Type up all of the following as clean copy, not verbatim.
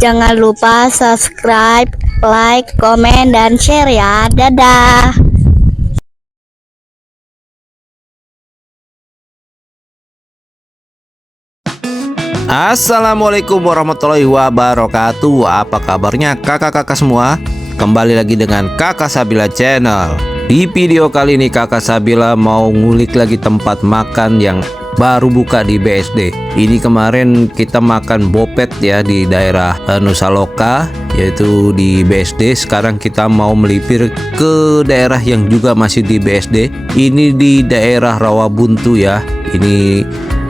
Jangan lupa subscribe, like, komen, dan share ya. Dadah. Assalamualaikum warahmatullahi wabarakatuh. Apa kabarnya kakak-kakak semua? Kembali lagi dengan Kakak Sabila Channel. Di video kali ini Kakak Sabila mau ngulik lagi tempat makan yang baru buka di BSD. Ini kemarin kita makan bopet ya di daerah Nusa Loka, yaitu di BSD. Sekarang kita mau melipir ke daerah yang juga masih di BSD. Ini di daerah Rawabuntu ya. Ini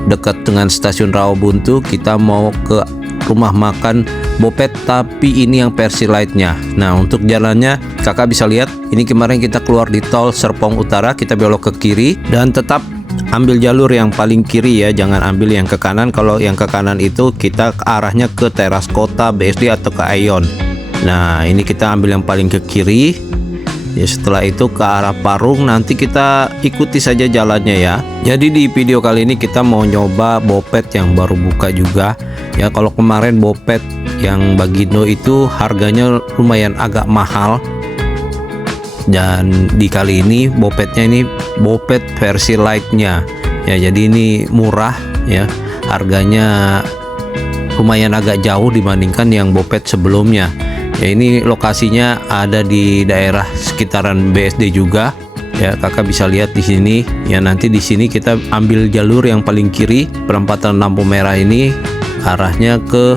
dekat dengan stasiun Rawabuntu. Kita mau ke rumah makan bopet, tapi ini yang versi lightnya. Nah, untuk jalannya kakak bisa lihat, ini kemarin kita keluar di tol Serpong Utara, kita belok ke kiri dan tetap ambil jalur yang paling kiri ya, jangan ambil yang ke kanan. Kalau yang ke kanan itu kita arahnya ke teras kota BSD atau ke Aeon. Nah, ini kita ambil yang paling ke kiri ya. Setelah itu ke arah Parung, nanti kita ikuti saja jalannya ya. Jadi di video kali ini kita mau nyoba bopet yang baru buka juga ya. Kalau kemarin bopet yang Bagindo itu harganya lumayan agak mahal, dan di kali ini bopetnya ini bopet versi lightnya ya. Jadi ini murah ya, harganya lumayan agak jauh dibandingkan yang bopet sebelumnya ya. Ini lokasinya ada di daerah sekitaran BSD juga ya, kakak bisa lihat di sini ya. Nanti di sini kita ambil jalur yang paling kiri, perempatan lampu merah ini arahnya ke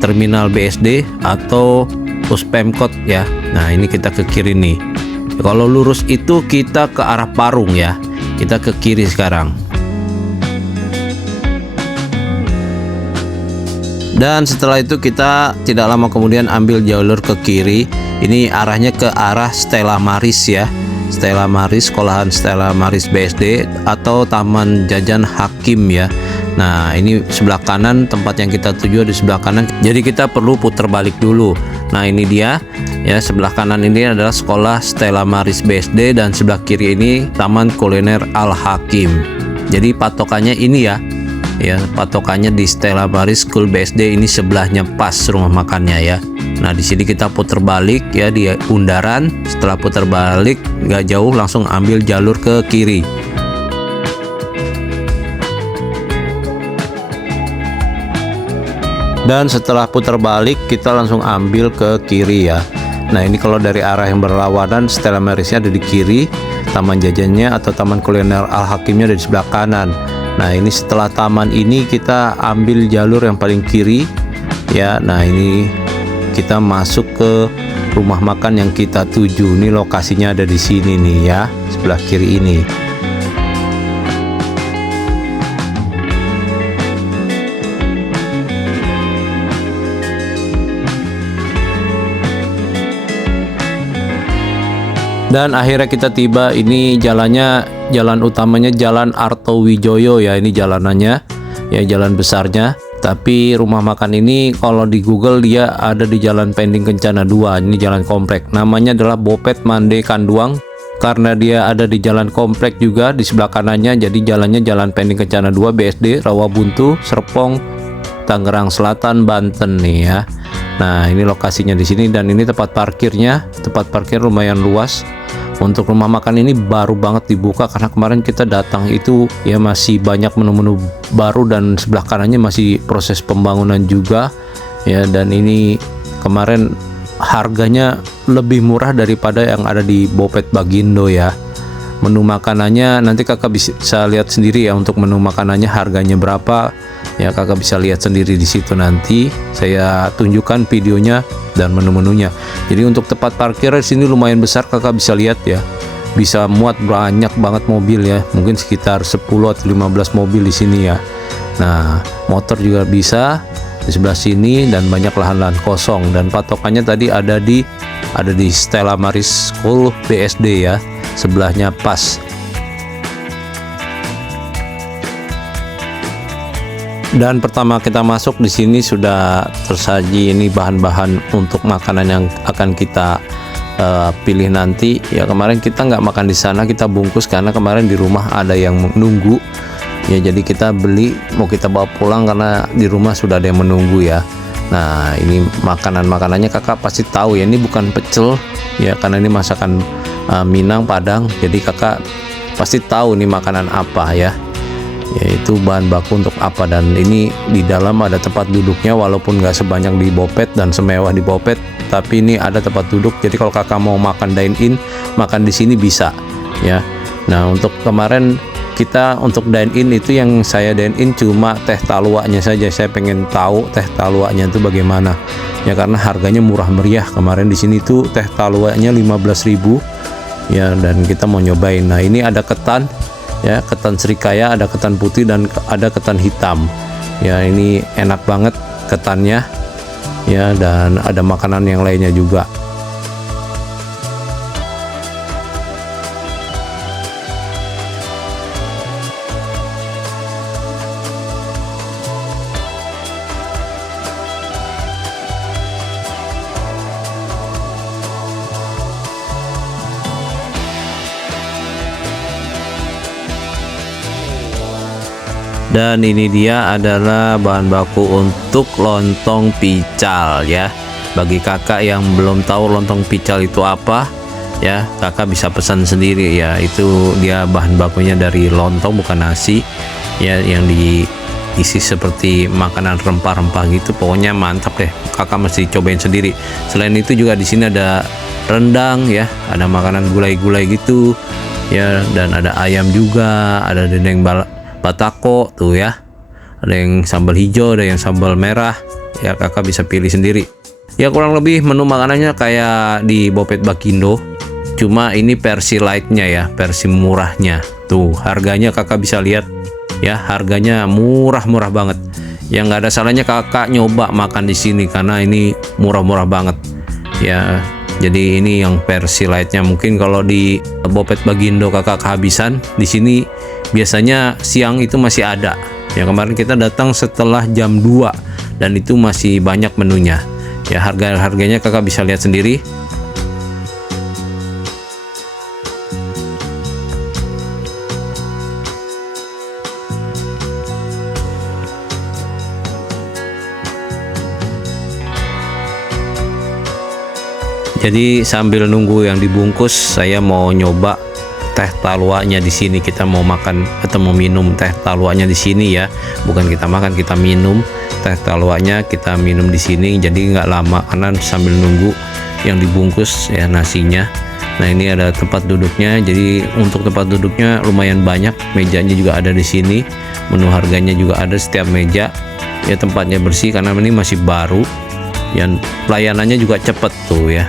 terminal BSD atau Puspemkot ya. Nah, ini kita ke kiri nih. Kalau lurus itu kita ke arah Parung ya. Kita ke kiri sekarang. Dan setelah itu kita tidak lama kemudian ambil jalur ke kiri. Ini arahnya ke arah Stella Maris ya. Stella Maris, sekolahan Stella Maris BSD atau Taman Jajan Hakim ya. Nah, ini sebelah kanan, tempat yang kita tuju di sebelah kanan. Jadi kita perlu putar balik dulu. Nah, ini dia ya, sebelah kanan ini adalah sekolah Stella Maris BSD dan sebelah kiri ini Taman Kuliner Al Hakim. Jadi patokannya ini ya. Ya, patokannya di Stella Maris School BSD ini sebelahnya pas rumah makannya ya. Nah, di sini kita putar balik ya di bundaran. Setelah putar balik nggak jauh langsung ambil jalur ke kiri. Dan setelah putar balik kita langsung ambil ke kiri ya. Nah, ini kalau dari arah yang berlawanan, Stella Marisnya ada di kiri, taman jajannya atau taman kuliner Al Hakimnya ada di sebelah kanan. Nah, ini setelah taman ini kita ambil jalur yang paling kiri ya. Nah, ini kita masuk ke rumah makan yang kita tuju. Ini lokasinya ada di sini nih ya, sebelah kiri ini. Dan akhirnya kita tiba. Ini jalannya, jalan utamanya Jalan Artowijoyo ya, ini jalanannya ya, jalan besarnya. Tapi rumah makan ini kalau di Google dia ada di Jalan Pending Kencana 2. Ini jalan komplek. Namanya adalah Bopet Mande Kanduang karena dia ada di jalan komplek juga di sebelah kanannya. Jadi jalannya Jalan Pending Kencana 2 BSD Rawabuntu Serpong Tangerang Selatan Banten nih ya. Nah, ini lokasinya di sini dan ini tempat parkirnya. Tempat parkir lumayan luas. Untuk rumah makan ini baru banget dibuka karena kemarin kita datang itu ya masih banyak menu-menu baru dan sebelah kanannya masih proses pembangunan juga ya. Dan ini kemarin harganya lebih murah daripada yang ada di Bopet Bagindo ya. Menu makanannya nanti kakak bisa lihat sendiri ya, untuk menu makanannya harganya berapa ya, kakak bisa lihat sendiri di situ. Nanti saya tunjukkan videonya dan menu-menunya. Jadi untuk tempat parkir di sini lumayan besar, kakak bisa lihat ya, bisa muat banyak banget mobil ya, mungkin sekitar 10 atau 15 mobil di sini ya. Nah, motor juga bisa di sebelah sini dan banyak lahan-lahan kosong. Dan patokannya tadi ada di Stella Maris School BSD ya, sebelahnya pas. Dan pertama kita masuk di sini sudah tersaji ini bahan-bahan untuk makanan yang akan kita pilih nanti ya. Kemarin kita nggak makan di sana, kita bungkus karena kemarin di rumah ada yang menunggu ya. Jadi kita beli mau kita bawa pulang karena di rumah sudah ada yang menunggu ya. Nah, ini makanannya kakak pasti tahu ya, ini bukan pecel ya, karena ini masakan Minang Padang, jadi kakak pasti tahu nih makanan apa ya, yaitu bahan baku untuk apa. Dan ini di dalam ada tempat duduknya, walaupun nggak sebanyak di Bopet dan semewah di Bopet, tapi ini ada tempat duduk, jadi kalau kakak mau makan dine in, makan di sini bisa ya. Nah, untuk kemarin kita untuk dine in itu yang saya dine in cuma teh taluanya saja. Saya pengen tahu teh taluanya itu bagaimana ya, karena harganya murah meriah. Kemarin di sini tuh teh taluanya 15.000 ya, dan kita mau nyobain. Nah, ini ada ketan ya, ketan serikaya, ada ketan putih dan ada ketan hitam ya. Ini enak banget ketannya ya, dan ada makanan yang lainnya juga. Dan ini dia adalah bahan baku untuk lontong pical ya. Bagi kakak yang belum tahu lontong pical itu apa ya, kakak bisa pesan sendiri ya. Itu dia bahan bakunya dari lontong, bukan nasi ya, yang diisi seperti makanan rempah-rempah gitu. Pokoknya mantap deh, kakak mesti cobain sendiri. Selain itu juga di sini ada rendang ya, ada makanan gulai-gulai gitu ya, dan ada ayam juga, ada dendeng batako tuh ya, ada yang sambal hijau, ada yang sambal merah ya, kakak bisa pilih sendiri ya. Kurang lebih menu makanannya kayak di Bopet Bagindo, cuma ini versi lightnya ya, versi murahnya. Tuh harganya kakak bisa lihat ya, harganya murah-murah banget ya. Nggak ada salahnya kakak nyoba makan di sini karena ini murah-murah banget ya. Jadi ini yang versi lightnya. Mungkin kalau di Bopet Bagindo kakak kehabisan, di sini biasanya siang itu masih ada ya. Kemarin kita datang setelah jam 2 dan itu masih banyak menunya ya. Harganya kakak bisa lihat sendiri. Jadi sambil nunggu yang dibungkus, saya mau nyoba teh taluanya di sini. Kita mau makan atau mau minum teh taluanya di sini ya, bukan kita makan, kita minum teh taluanya, kita minum di sini. Jadi nggak lama karena sambil nunggu yang dibungkus ya nasinya. Nah, ini ada tempat duduknya. Jadi untuk tempat duduknya lumayan banyak, mejanya juga ada di sini, menu harganya juga ada setiap meja ya. Tempatnya bersih karena ini masih baru ya, pelayanannya juga cepet tuh ya,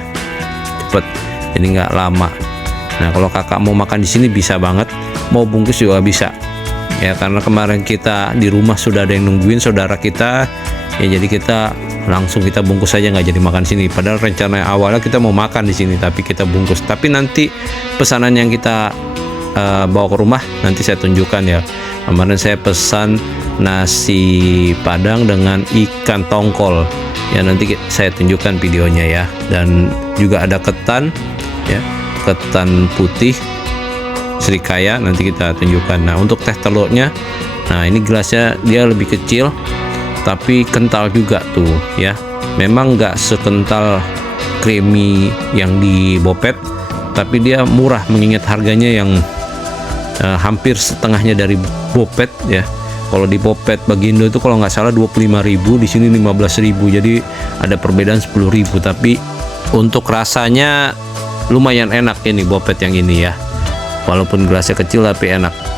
cepet, jadi nggak lama. Nah, kalau kakak mau makan di sini bisa banget, mau bungkus juga bisa ya, karena kemarin kita di rumah sudah ada yang nungguin saudara kita ya, jadi kita langsung kita bungkus saja, nggak jadi makan sini. Padahal rencana awalnya kita mau makan di sini tapi kita bungkus. Tapi nanti pesanan yang kita bawa ke rumah nanti saya tunjukkan ya. Kemarin saya pesan nasi Padang dengan ikan tongkol ya, nanti saya tunjukkan videonya ya. Dan juga ada ketan ya, ketan putih serikaya, nanti kita tunjukkan. Nah, untuk teh telurnya, nah ini gelasnya dia lebih kecil tapi kental juga tuh ya. Memang nggak sekental creamy yang di Bopet, tapi dia murah mengingat harganya yang hampir setengahnya dari Bopet ya. Kalau di Bopet Bagindo itu kalau nggak salah 25.000, di sini 15.000, jadi ada perbedaan 10.000. Tapi untuk rasanya lumayan enak ini Bopet yang ini ya, walaupun gelasnya kecil tapi enak.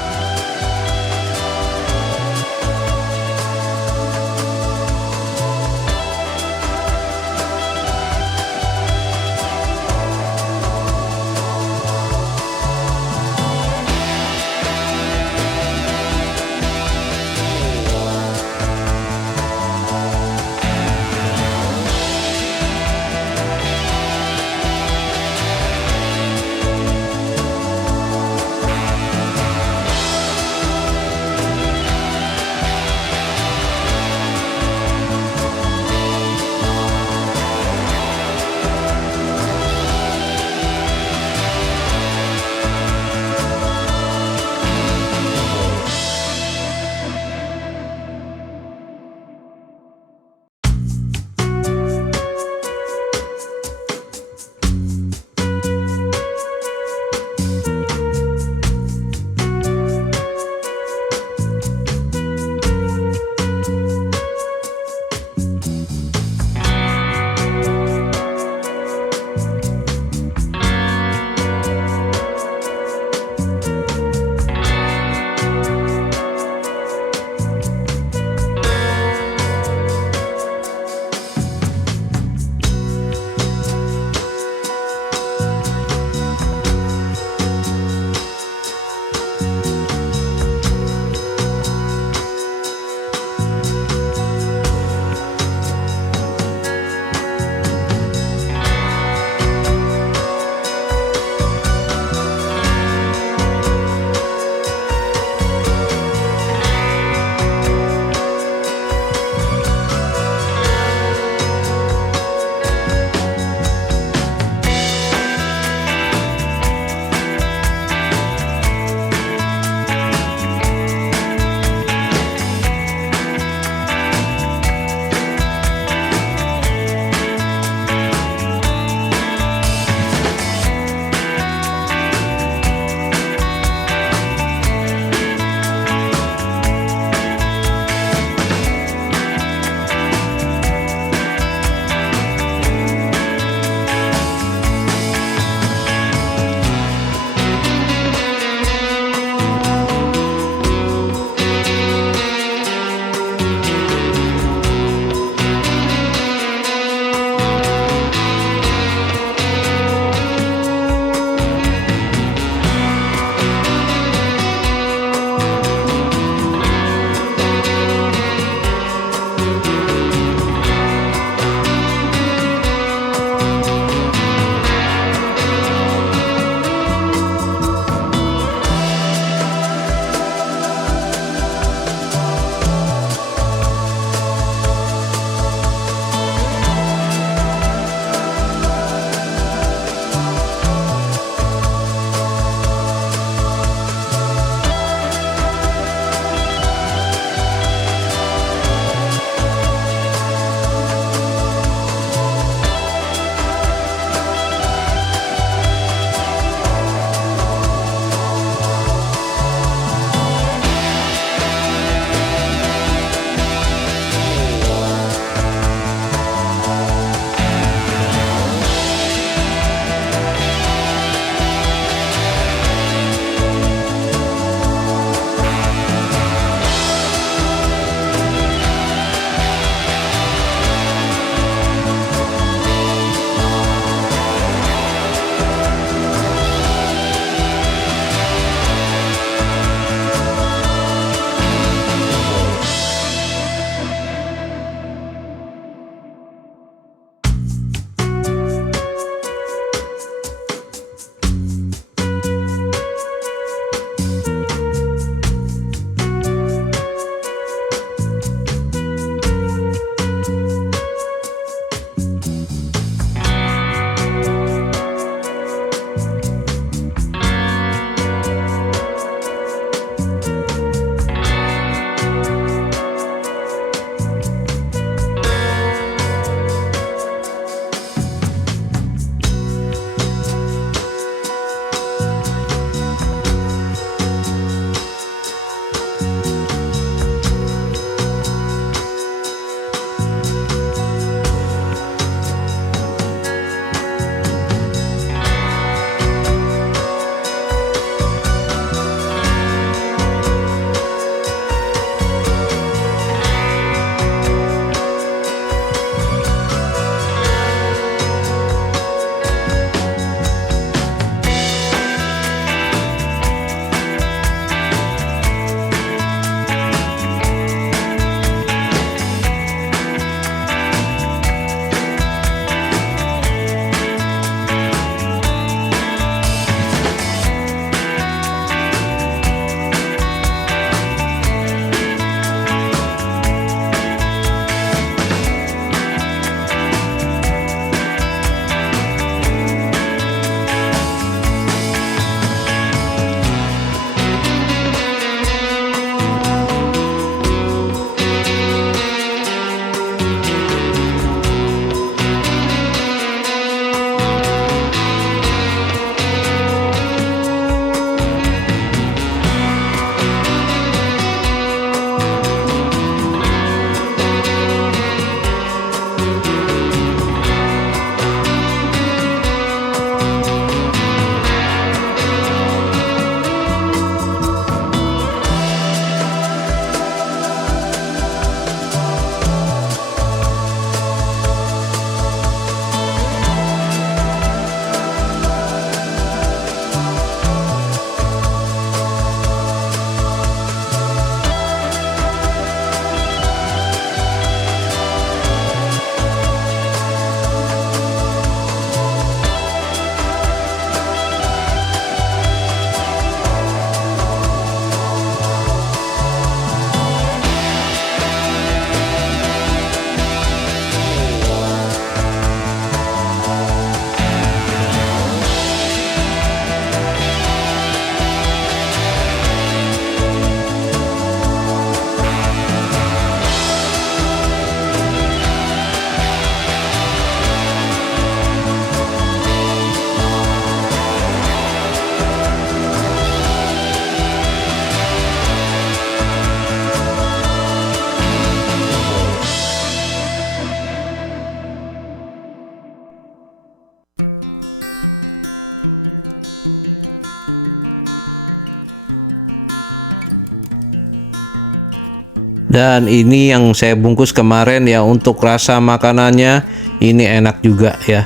Dan ini yang saya bungkus kemarin ya, untuk rasa makanannya ini enak juga ya.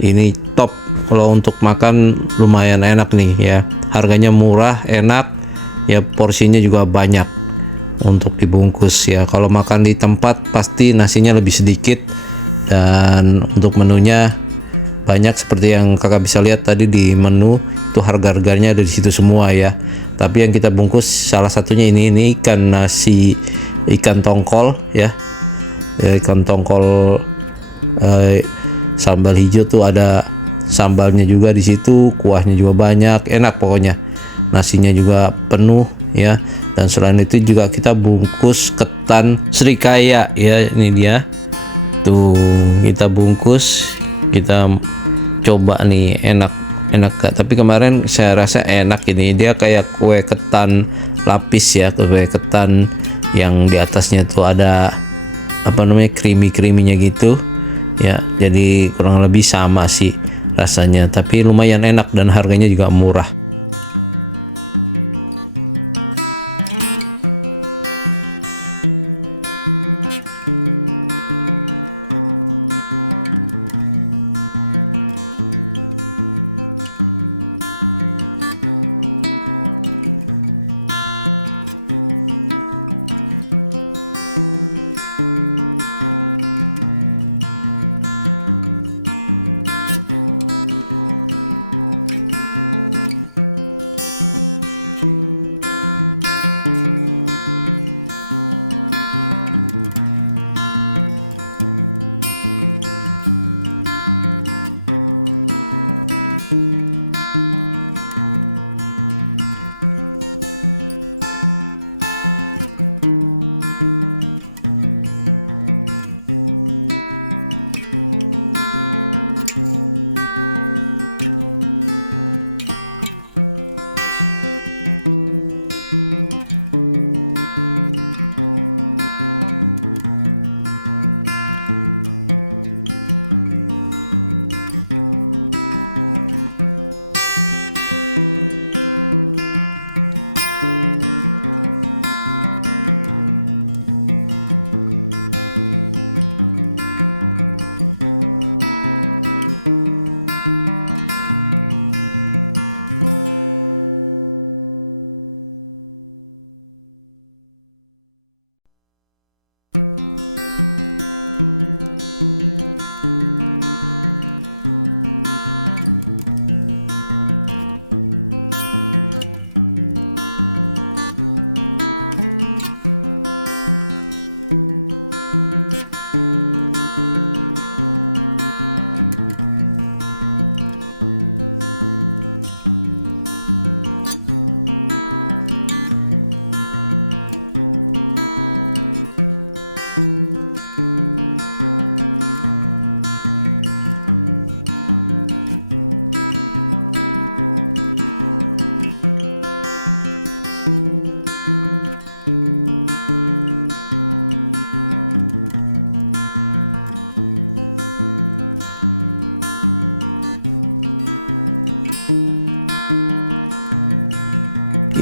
Ini top, kalau untuk makan lumayan enak nih ya. Harganya murah, enak ya, porsinya juga banyak untuk dibungkus ya. Kalau makan di tempat pasti nasinya lebih sedikit, dan untuk menunya banyak seperti yang kakak bisa lihat tadi di menu itu, harga-harganya ada di situ semua ya. Tapi yang kita bungkus salah satunya ini ikan nasi, ikan tongkol ya, ikan tongkol sambal hijau tuh, ada sambalnya juga di situ, kuahnya juga banyak, enak pokoknya. Nasinya juga penuh ya. Dan selain itu juga kita bungkus ketan Srikaya ya, ini dia tuh, kita bungkus, kita coba nih, enak Kak. Tapi kemarin saya rasa enak, ini dia kayak kue ketan lapis ya, kue ketan yang di atasnya tuh ada apa namanya, creamy-creaminya gitu ya. Jadi kurang lebih sama sih rasanya, tapi lumayan enak dan harganya juga murah.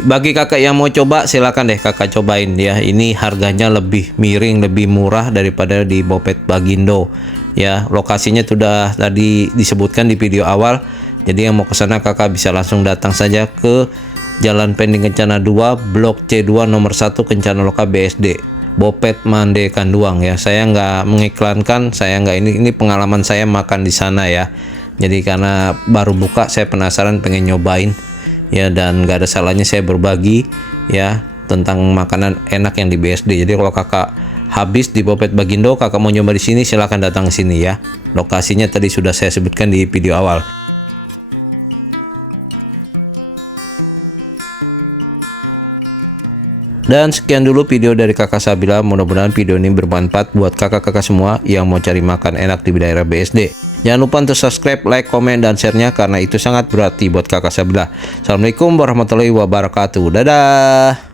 Bagi kakak yang mau coba, silakan deh kakak cobain ya. Ini harganya lebih miring, lebih murah daripada di Bopet Bagindo ya. Lokasinya sudah tadi disebutkan di video awal. Jadi yang mau ke sana kakak bisa langsung datang saja ke Jalan Pending Kencana 2, Blok C2 nomor 1, Kencana Loka BSD, Bopet Mande Kanduang ya. Saya nggak mengiklankan, saya nggak, ini pengalaman saya makan di sana ya. Jadi karena baru buka, saya penasaran, pengen nyobain ya, dan gak ada salahnya saya berbagi ya tentang makanan enak yang di BSD. Jadi kalau kakak habis di Bopet Bagindo, kakak mau nyoba di sini, silahkan datang ke sini ya. Lokasinya tadi sudah saya sebutkan di video awal. Dan sekian dulu video dari kakak Sabila. Mudah-mudahan video ini bermanfaat buat kakak-kakak semua yang mau cari makan enak di daerah BSD. Jangan lupa untuk subscribe, like, komen, dan share-nya karena itu sangat berarti buat kakak Sabila. Assalamualaikum warahmatullahi wabarakatuh. Dadah.